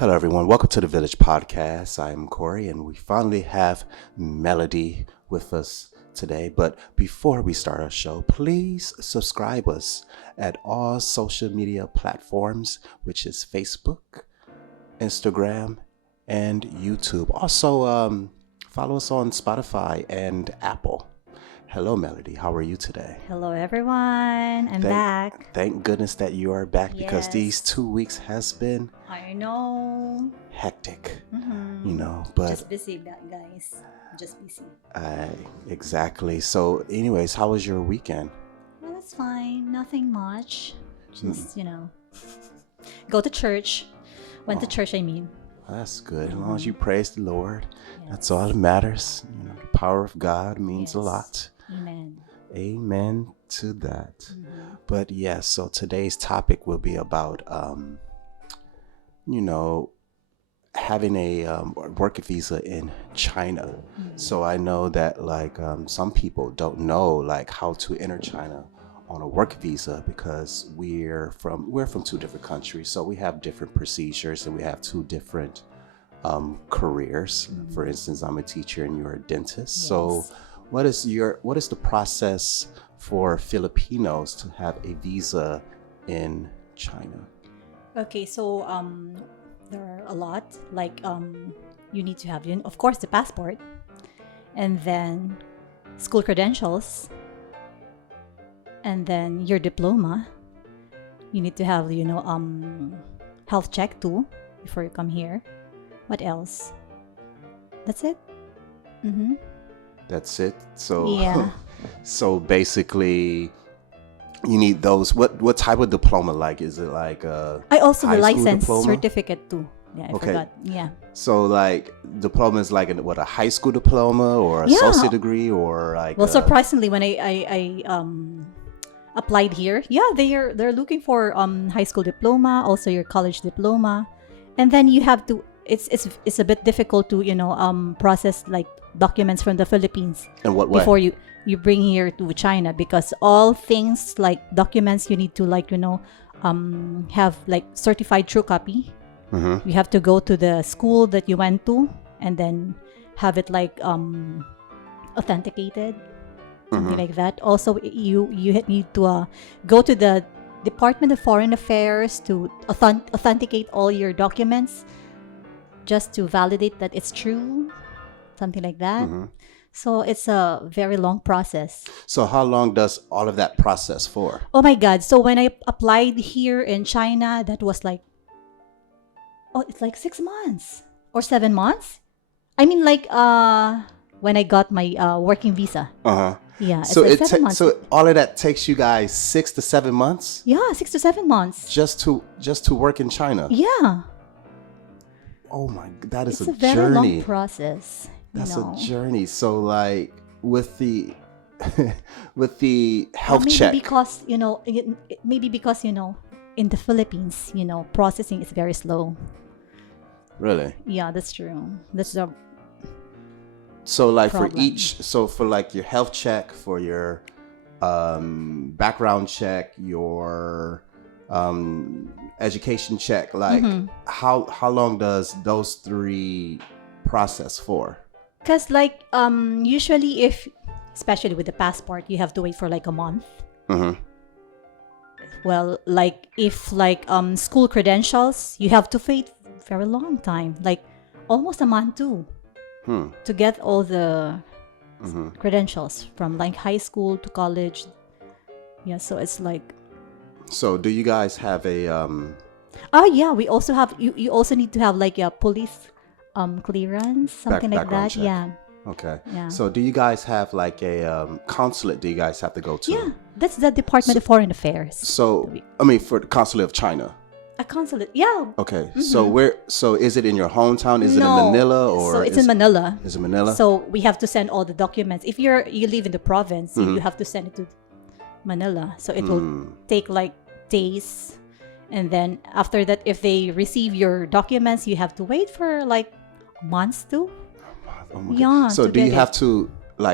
Hello, everyone. Welcome to the Village Podcast. I'm Cory, and we finally have Melody with us today. But before we start our show, please subscribe us at all social media platforms, which is Facebook, Instagram, and YouTube. Also, follow us on Spotify and Apple. Hello, Melody. How are you today? Hello, everyone. I'm back. Thank goodness that you are back because Yes. these 2 weeks has been I know. hectic, Mm-hmm. but Just busy, guys. Just busy. exactly. So anyways, how was your weekend? Well, that's fine. Nothing much. Just, go to church. Went to church, I mean. That's good. As long as you praise the Lord, that's Yes. all that matters. The power of God means a Yes. lot. Amen. Amen to that. Mm-hmm. But yes, so today's topic will be about having a work visa in China. Mm-hmm. So I know that some people don't know how to enter China on a work visa because we're from two different countries. So we have different procedures and we have two different careers. Mm-hmm. For instance, I'm a teacher and you're a dentist. Yes. So what is the process for Filipinos to have a visa in China? Okay, so there are a lot. You need to have, of course, the passport, and then school credentials, and then your diploma. You need to have, health check too before you come here. What else? That's it. Mm-hmm. That's it. So Yeah. so basically you need those. What type of diploma? Is it I also high the school license diploma? certificate too. Yeah, I Okay. forgot. Yeah. So diploma is a high school diploma or Yeah. associate degree or Well, surprisingly, when I applied here, they're looking for high school diploma, also your college diploma, and then you have to. It's a bit difficult to process documents from the Philippines in what way? before you bring here to China, because all things like documents you need to have certified true copy. Mm-hmm. You have to go to the school that you went to and then have it authenticated, something like that. Also, you need to go to the Department of Foreign Affairs to authenticate all your documents, just to validate that it's true, something like that. Mm-hmm. So it's a very long process. So how long does all of that process for? Oh my God! So when I applied here in China, that was it's 6 months or 7 months. I mean, when I got my working visa. Uh-huh. Yeah, it's So 7 months. so all of that takes you guys 6 to 7 months Yeah, 6 to 7 months. just to work in China. Yeah, Oh my, that is it's a a very long journey. process. That's you know. a journey. So with the with the health maybe check. because maybe because in the Philippines, processing is very slow. Really? Yeah, that's true. That's the So problem. for your health check, for your background check, your education check, how long does those three process for? because usually especially with the passport, you have to wait for a month. Mm-hmm. Well, if school credentials, you have to wait very long time, almost a month too, to get all the credentials from high school to college. Yeah, so it's So do you guys have a oh yeah, we also have you also need to have a police clearance, something like background that. check. Yeah. Okay. Yeah. So do you guys have a consulate do you guys have to go to? Yeah, that's the Department of Foreign Affairs. So for the consulate of China. A consulate, yeah. Okay. So is it in your hometown? Is it in No. Manila or So it's in Manila. Is it Manila? So we have to send all the documents. If you live in the province, you have to send it to Manila. So it will take days, and then after that, if they receive your documents, you have to wait for months too. Oh my God. Yeah. So to do you get have it. to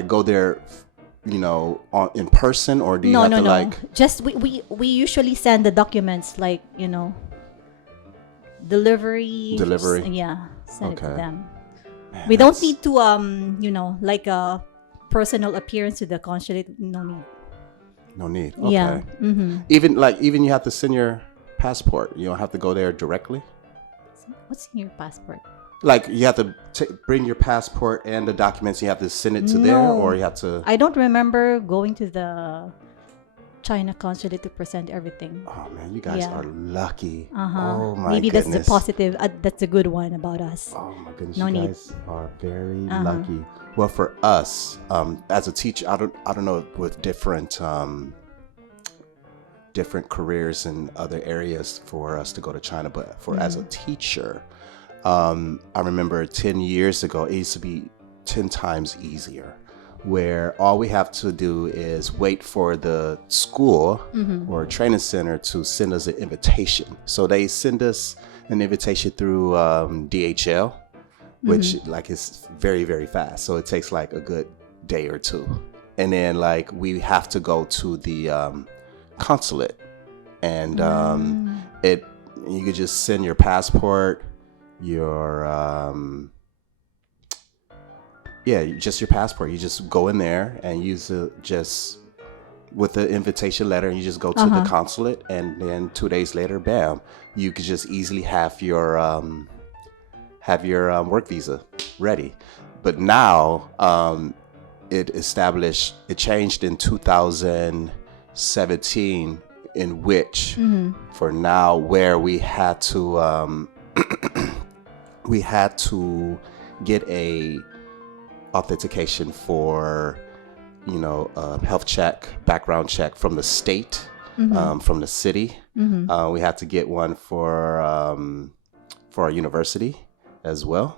go there, in person, or do you have to Just we usually send the documents delivery. Delivery? Yeah, send it to Okay. them. Man, We don't that's- need to like a personal appearance to the consulate. No need. No need. Yeah. Okay. Even you have to send your passport. You don't have to go there directly. What's in your passport? Like you have to bring your passport and the documents. You have to send it to there, No. or you have to. I don't remember going to the China consulate to present everything. Oh man, you guys Yeah. are lucky. Uh-huh. Oh my Maybe goodness. that's the positive. That's a good one about us. Oh my goodness, No you need. guys are very Uh-huh. lucky. Well, for us, as a teacher, I don't know with different careers in other areas for us to go to China, but for as a teacher, I remember 10 years ago, it used to be 10 times easier, where all we have to do is wait for the school or training center to send us an invitation. So they send us an invitation through DHL, which like is very, very fast. So it takes like a good day or two. And then like we have to go to the consulate, and you could just send your passport, your just your passport. You just go in there and use just with the invitation letter, and you just go to the consulate, and then 2 days later, bam, you could just easily have your work visa ready. But now it changed in 2017, in which for now where we had to get a authentication for health check, background check from the state, from the city. We had to get one for our university as well,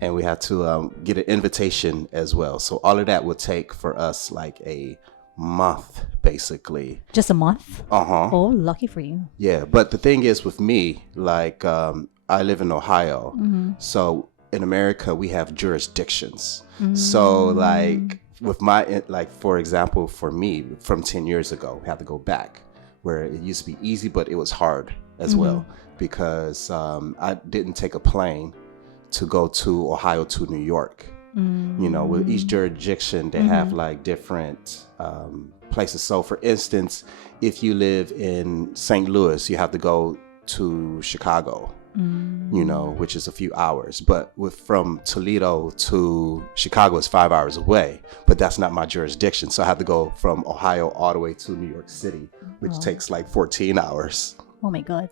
and we had to get an invitation as well. So all of that would take for us like a month, basically. Just a month? Oh, lucky for you. Yeah, but the thing is with me, like I live in Ohio, so in America we have jurisdictions. So like with my, like for example, for me from 10 years ago, we had to go back, where it used to be easy, but it was hard as well, because I didn't take a plane to go to Ohio to New York. With each jurisdiction, they have like different places. So for instance, if you live in St. Louis, you have to go to Chicago, which is a few hours. But from Toledo to Chicago is 5 hours away, but that's not my jurisdiction. So I have to go from Ohio all the way to New York City, which takes like 14 hours. Oh my God.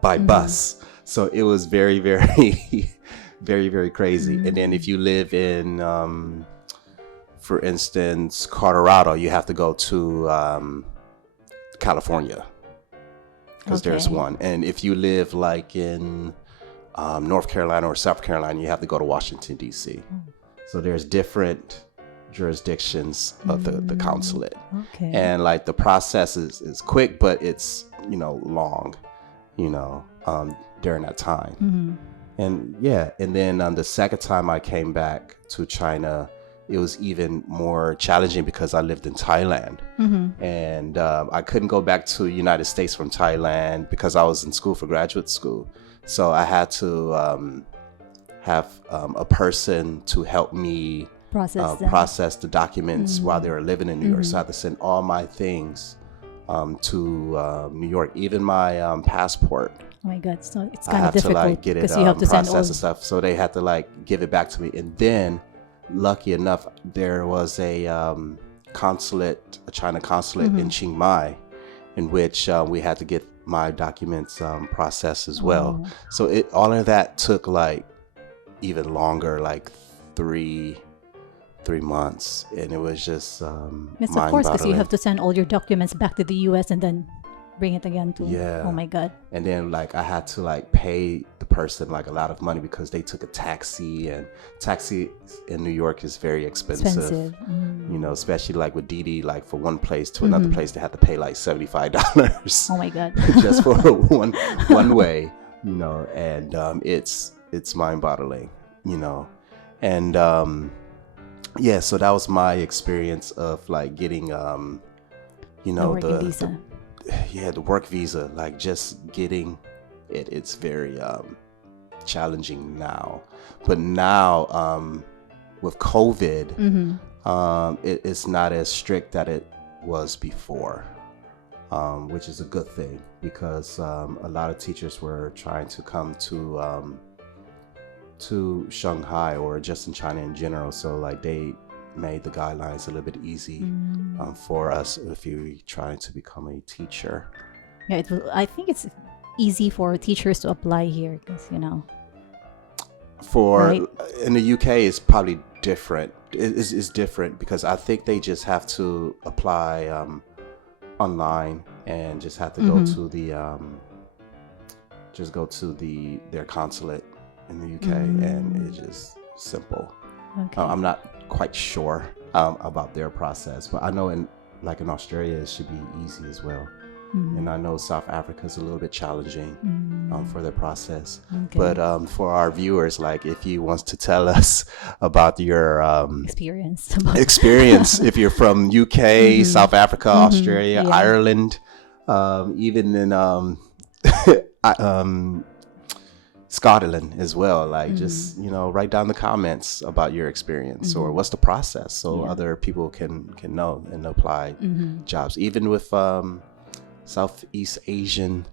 By bus. So it was very, very, very, very crazy. And then if you live in, for instance, Colorado, you have to go to California, because there's one. And if you live like in North Carolina or South Carolina, you have to go to Washington, D.C. So there's different jurisdictions of the consulate. Okay. And like the process is quick, but it's, long, during that time. And and then the second time I came back to China, it was even more challenging because I lived in Thailand, and I couldn't go back to the United States from Thailand because I was in school for graduate school. So I had to have a person to help me process the documents while they were living in New York. So I had to send all my things to New York, even my passport. Oh my God, so it's I kind of have to difficult like get it because you have to send all. processed and stuff. So they had to like give it back to me, and then lucky enough, there was a China consulate in Chiang Mai, in which we had to get my documents processed as well. So all of that took like even longer, like three months, and it was just Yes, of course, because you have to send all your documents back to the U.S. and then bring it again to. Oh my God. And then like I had to like pay the person like a lot of money because they took a taxi, and taxi in New York is very expensive. Especially like with Didi, like for one place to another place they had to pay like $75. Oh my God. Just for one way, and it's mind-boggling, and so that was my experience of like getting the working visa. The work visa, like just getting it's very challenging now. But now with COVID, it's not as strict that it was before, which is a good thing, because a lot of teachers were trying to come to Shanghai or just in China in general. So like they made the guidelines a little bit easy for us if you're trying to become a teacher. Yeah, I think it's easy for teachers to apply here because, right? In the UK, it's probably different. It's different because I think they just have to apply online and just have to go to their consulate in the UK, and it's just simple. Okay. I'm not quite sure about their process, but I know in Australia it should be easy as well. And I know South Africa is a little bit challenging for their process. Okay. But for our viewers, like if you want to tell us about your experience, if you're from UK, South Africa, Australia, Ireland, even in Scotland as well, like just write down the comments about your experience or what's the process, so other people can know and apply jobs, even with Southeast Asian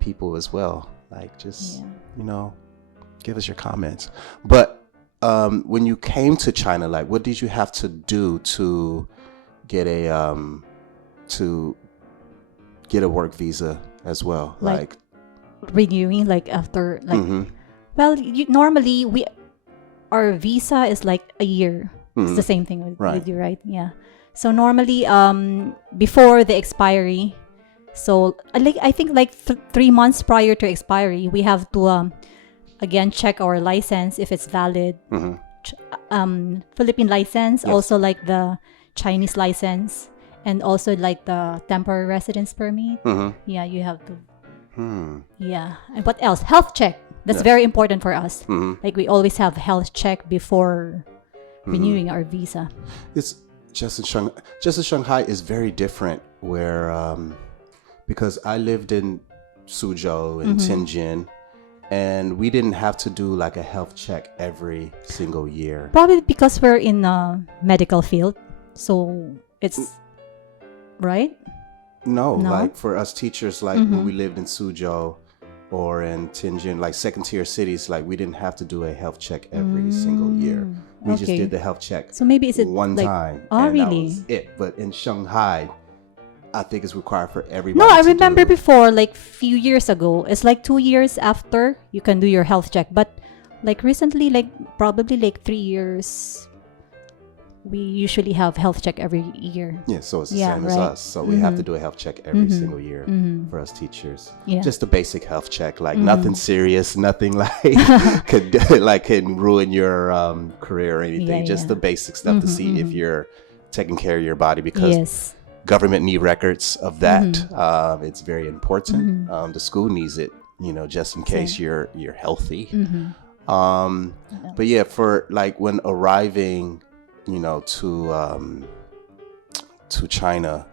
people as well. Like just give us your comments. But when you came to China, like what did you have to do to get a work visa as well? Like renewing, like after well, normally our visa is like a year. It's the same thing with you, right? Yeah. So normally before the expiry, so I think like 3 months prior to expiry, we have to again check our license if it's valid. Philippine license, also like the Chinese license, and also like the temporary residence permit. Yeah, you have to. Yeah. And what else? Health check. That's very important for us. Like we always have health check before renewing our visa. It's just in Shanghai is very different where because I lived in Suzhou and Tianjin, and we didn't have to do like a health check every single year. Probably because we're in a medical field, so it's right. No, like for us teachers, like when we lived in Suzhou or in Tianjin, like second tier cities, like we didn't have to do a health check every single year. We just did the health check. So maybe it's one time. Oh, and really? That was it. But in Shanghai, I think it's required for everybody. No, I remember before, like few years ago, it's like 2 years after you can do your health check. But like recently, like probably like 3 years, we usually have health check every year. Yeah, so it's the same as us. So we have to do a health check every single year for us teachers. Yeah. Just a basic health check, like nothing serious, nothing like can ruin your career or anything. Just the basic stuff to see if you're taking care of your body, because government need records of that. It's very important. The school needs it, just in case you're healthy. But yeah, for like when arriving to China,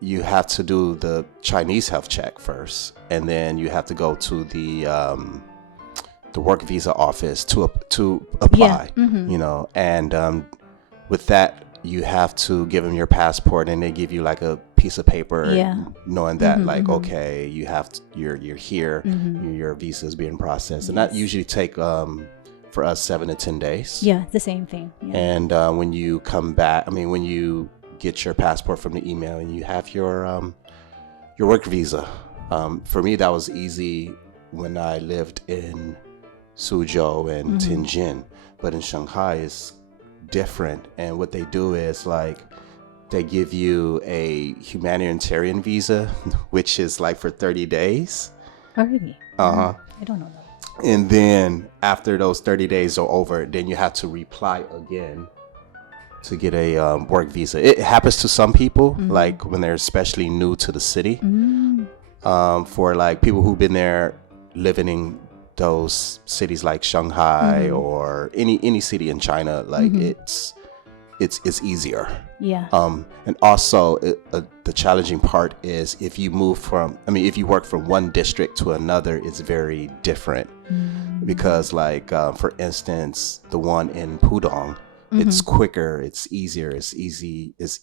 you have to do the Chinese health check first, and then you have to go to the work visa office to apply. And with that, you have to give them your passport, and they give you like a piece of paper, knowing that like okay, you're here, your visa is being processed, and that usually take for us 7 to 10 days. Yeah, the same thing. Yeah. And when you come back, when you get your passport from the email and you have your work visa, for me that was easy when I lived in Suzhou and Tianjin. But in Shanghai it's different, and what they do is like they give you a humanitarian visa, which is like for 30 days. Oh, really? I don't know that. And then after those 30 days are over, then you have to reply again to get a work visa. It happens to some people, like when they're especially new to the city. For like people who've been there living in those cities like Shanghai or any city in China, like it's it's easier. Yeah. And also the challenging part is if you work from one district to another, it's very different. Because like, for instance, the one in Pudong, it's quicker, it's easier, it's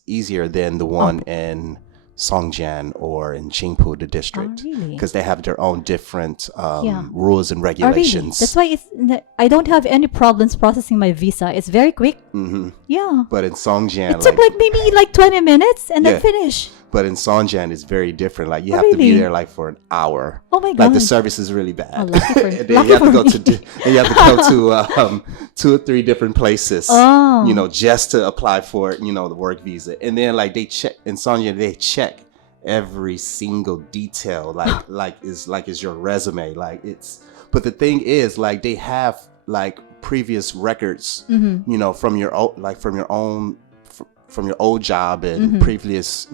easier than the one in Songjian or in Qingpu, the district, really? because they have their own different rules and regulations. Really? That's why I don't have any problems processing my visa. It's very quick. Yeah. But in Songjian, It took like maybe like 20 minutes and then finish. But in Songjian, it's very different. Like you have to be there like for an hour. Oh my god! Like the service is really bad. Oh, lucky for, and then you have to go and you have to go to 2 or 3 different places. You know, just to apply for the work visa. And then like they check in Songjian, they check every single detail. Like it's your resume. Like it's. But the thing is, like they have like previous records. From your old job and previous,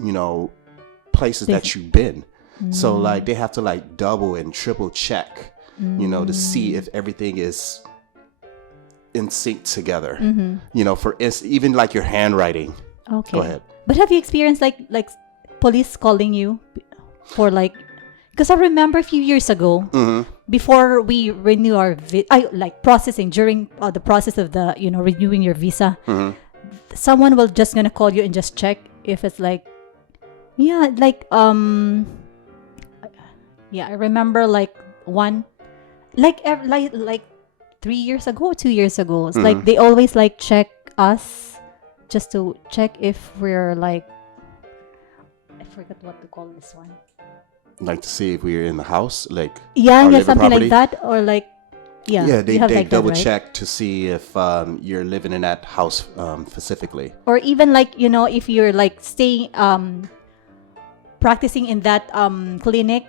places that you've been. So like they have to like double and triple check, to see if everything is in sync together. For instance, even like your handwriting. Okay. Go ahead. But have you experienced like police calling you for like, because I remember a few years ago, before we renew our processing during the process of the renewing your visa. Someone will just gonna call you and just check if it's like, I remember like one, like 3 years ago, 2 years ago. It's like they always like check us just to check if we're like, I forgot what to call this one. Like to see if we're in the house, like something property. Like that, or like. Yeah, they like double that, right? check to see if you're living in that house specifically. Or even like, if you're like staying, practicing in that clinic.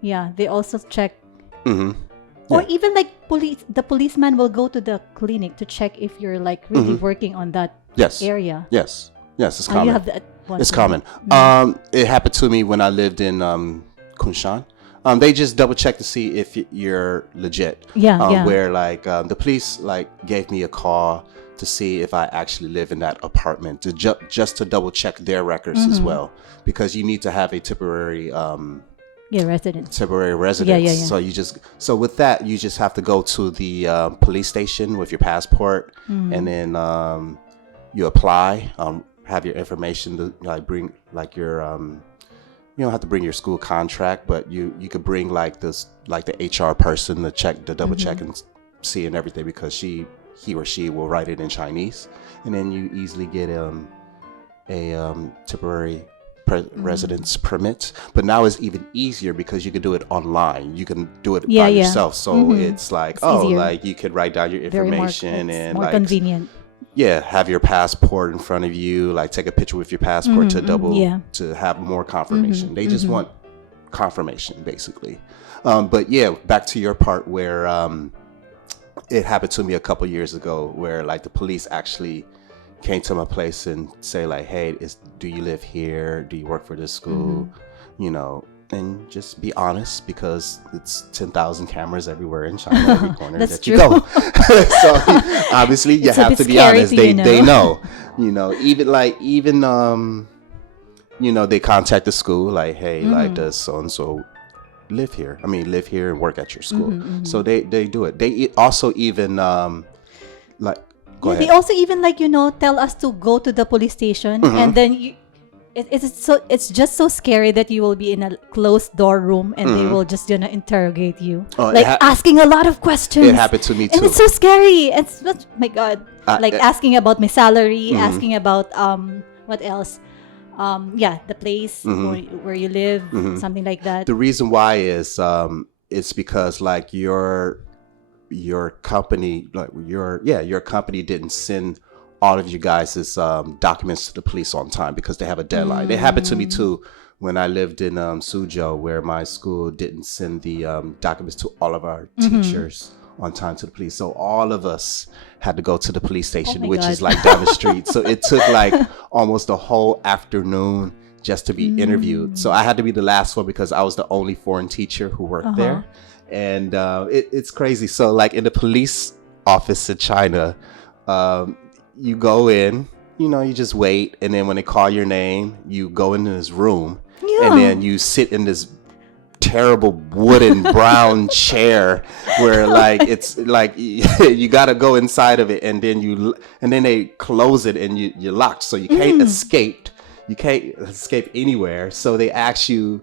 Yeah, they also check. Or even like the policeman will go to the clinic to check if you're like really working on that area. Yes, it's common. You have that one. It's common. It happened to me when I lived in Kunshan. They just double check to see if you're legit. Where like the police like gave me a call to see if I actually live in that apartment to just to double check their records as well, because you need to have a temporary residence. Temporary residence. So with that you just have to go to the police station with your passport, and then you apply. Have your information to like bring like your you don't have to bring your school contract, but you could bring like the HR person to check, to double check and see and everything, because he or she will write it in Chinese, and then you easily get a temporary residence permit. But now it's even easier because you can do it online. You can do it by yourself. So it's like it's easier. Like you could write down your information and more like convenient. Yeah, have your passport in front of you, like take a picture with your passport to to have more confirmation. They just want confirmation, basically. But yeah, back to your part where it happened to me a couple years ago, where like the police actually came to my place and say like, hey, do you live here? Do you work for this school? And just be honest, because it's 10,000 cameras everywhere in China, every corner that you go. So obviously you have to be honest. They know, even they contact the school like, hey, like does so and so live here? Live here and work at your school. So they do it. They also even like go ahead. They also even like tell us to go to the police station, and then it's just so scary that you will be in a closed door room and they will just interrogate you, asking a lot of questions. It happened to me too, and it's so scary. It's not, my God, asking about my salary, asking about what else, the place where you live, something like that. The reason why is it's because like your company, like your company didn't send all of you guys' documents to the police on time because they have a deadline. It happened to me too when I lived in Suzhou, where my school didn't send the documents to all of our teachers on time to the police. So all of us had to go to the police station, which is like down the street. So it took like almost a whole afternoon just to be interviewed. So I had to be the last one because I was the only foreign teacher who worked there. And it's crazy. So like in the police office in China, you go in, you just wait, and then when they call your name, you go into this room, Yeah. and then you sit in this terrible wooden brown chair where like it's like you gotta go inside of it, and then they close it, and you're locked, so you can't escape. You can't escape anywhere. So they ask you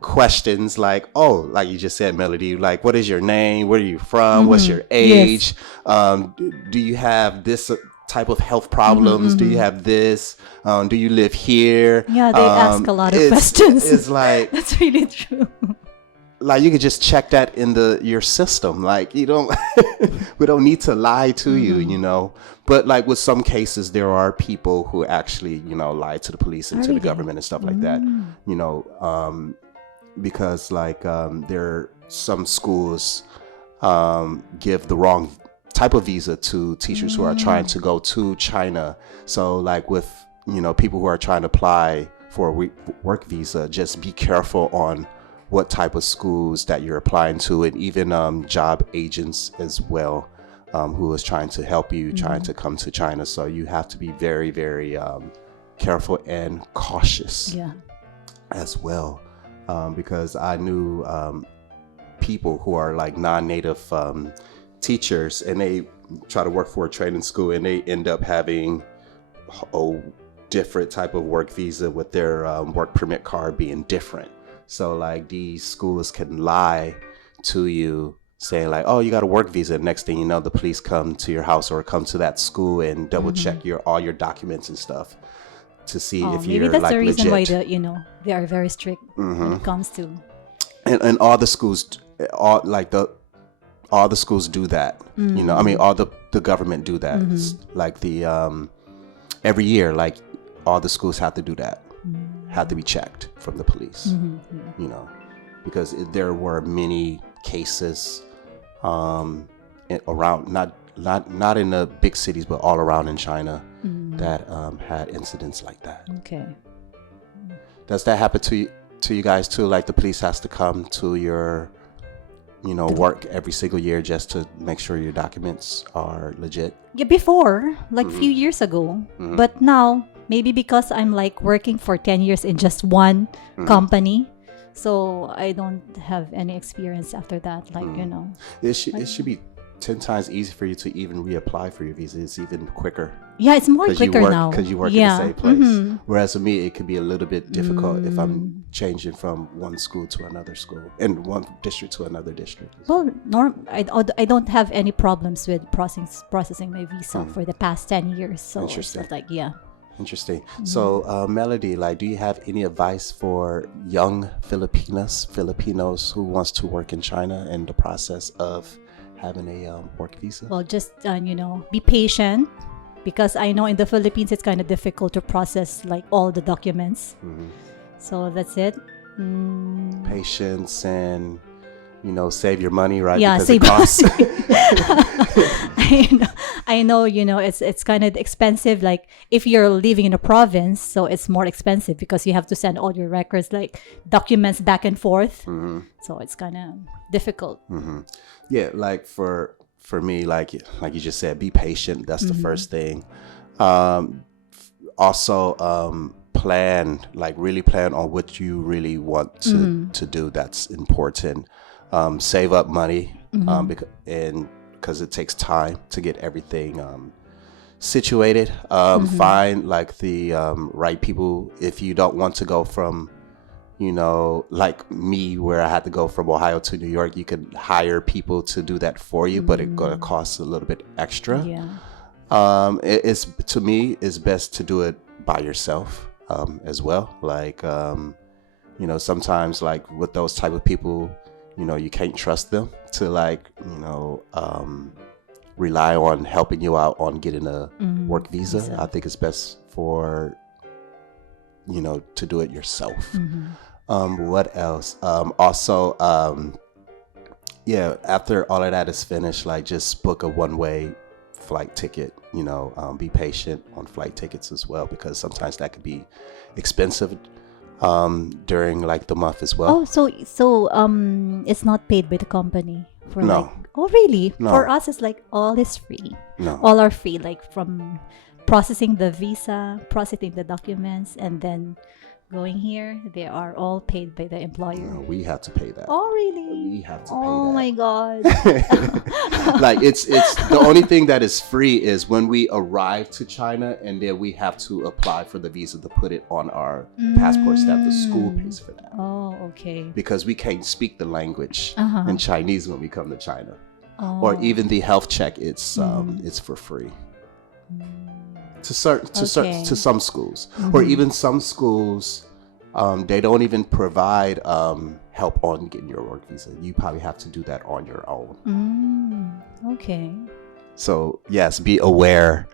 questions like, oh, like you just said, Melody, like, what is your name? Where are you from? What's your age? Yes. Do you have this type of health problems? Do you have this? Do you live here? Yeah, they ask a lot of questions. It's like that's really true. Like you could just check that in your system. Like you don't, we don't need to lie to you, But like with some cases, there are people who actually, lie to the police and to the government and stuff like that, because like there are some schools give the wrong type of visa to teachers who are trying to go to China. So like with, people who are trying to apply for a work visa, just be careful on what type of schools that you're applying to, and even job agents as well, who is trying to help you, trying to come to China. So you have to be very, very careful and cautious as well. Because I knew people who are like non-native teachers, and they try to work for a training school, and they end up having a different type of work visa with their work permit card being different. So like these schools can lie to you, saying like, oh, you got a work visa. Next thing you know, the police come to your house or come to that school and double check all your documents and stuff to see if you're maybe that's like the reason legit. why they are very strict when it comes to. And all the schools, all the schools do that. I mean, all the government do that. Like the every year, like all the schools have to do that. Have to be checked from the police. Because there were many cases around, not in the big cities, but all around in China that had incidents like that. Okay. Does that happen to you guys too? Like the police has to come to your, work every single year just to make sure your documents are legit? Yeah, before, like a few years ago. But now, maybe because I'm like working for 10 years in just one company, so I don't have any experience after that. Like, It should be 10 times easier for you to even reapply for your visa. It's even quicker. Yeah, it's more quicker now. Because you work in the same place. Whereas for me, it could be a little bit difficult if I'm changing from one school to another school and one district to another district. Well, I don't have any problems with processing my visa for the past 10 years. So Interesting. It's like, yeah. Interesting. So, Melody, like, do you have any advice for young Filipinos who wants to work in China and the process of having a work visa? Well, just, be patient, because I know in the Philippines, it's kind of difficult to process like all the documents. So that's it. Patience and, save your money, right? Yeah, because save it costs. I know, it's kind of expensive. Like if you're living in a province, so it's more expensive because you have to send all your records, like documents back and forth. So it's kind of difficult. Yeah, like for me, like you just said, be patient. That's the first thing. Also, really plan on what you really want to do. That's important. Save up money, because it takes time to get everything situated. Find like the right people. If you don't want to go from, like me, where I had to go from Ohio to New York, you could hire people to do that for you, but it's gonna cost a little bit extra. To me, it's best to do it by yourself as well. Like sometimes like with those type of people, you can't trust them to like, rely on helping you out on getting a work visa. I think it's best for, to do it yourself. What else? Also, after all of that is finished, like just book a one-way flight ticket, be patient on flight tickets as well, because sometimes that could be expensive during like the month as well. Oh, so it's not paid by the company for No. like. Oh, really? No. For us, it's like all is free. No. All are free, like from processing the visa, processing the documents, and then going here, they are all paid by the employer. No, we have to pay that. Oh, really? We have to pay Oh that. my God. Like it's the only thing that is free is when we arrive to China, and then we have to apply for the visa to put it on our passport stamp. The school pays for that. Oh, okay. Because we can't speak the language Uh-huh. in Chinese when we come to China. Oh. Or even the health check, it's for free. To some schools, or even some schools, they don't even provide help on getting your work visa. You probably have to do that on your own. Okay. So yes, be aware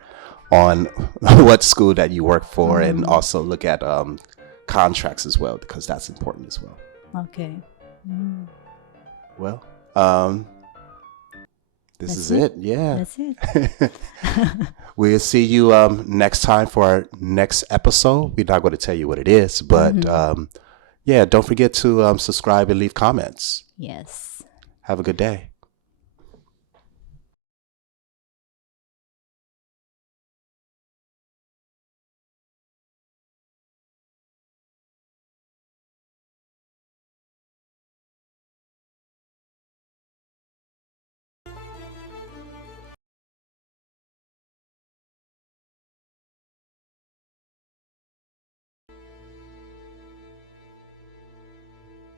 on what school that you work for, and also look at contracts as well, because that's important as well. Okay. Well, this is it. Yeah. That's it. We'll see you next time for our next episode. We're not going to tell you what it is, but yeah, don't forget to subscribe and leave comments. Yes. Have a good day.